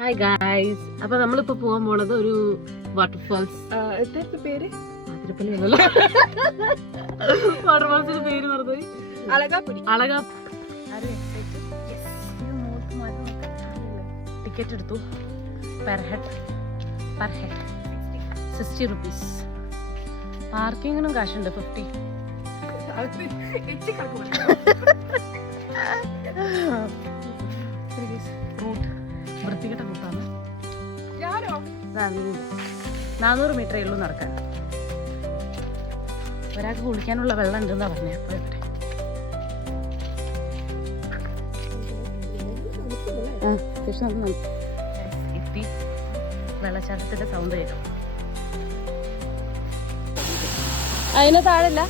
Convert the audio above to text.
Hi guys, അപ്പൊ നമ്മളിപ്പോ പോകാൻ പോണത് ഒരു വാട്ടർഫാൾസ്. പേര് വാട്ടർഫാൾസിന്റെ പേര് പറഞ്ഞത് അളകാ. ടിക്കറ്റ് എടുത്തു. Per head 60 rupees. പാർക്കിങ്ങിനും കാശുണ്ട് 50. റൂട്ട് വൃത്തികെട്ട റൂട്ടാണ്. 400 മീറ്ററേ ഉള്ളൂ നടക്കാൻ. ഒരാൾക്ക് കുളിക്കാനുള്ള വെള്ളം ഉണ്ടെന്നാ പറഞ്ഞേ. എത്തി. വെള്ളച്ചാട്ടത്തിന്റെ സൗണ്ട് കേട്ടോ. അതിന് താഴല്ല.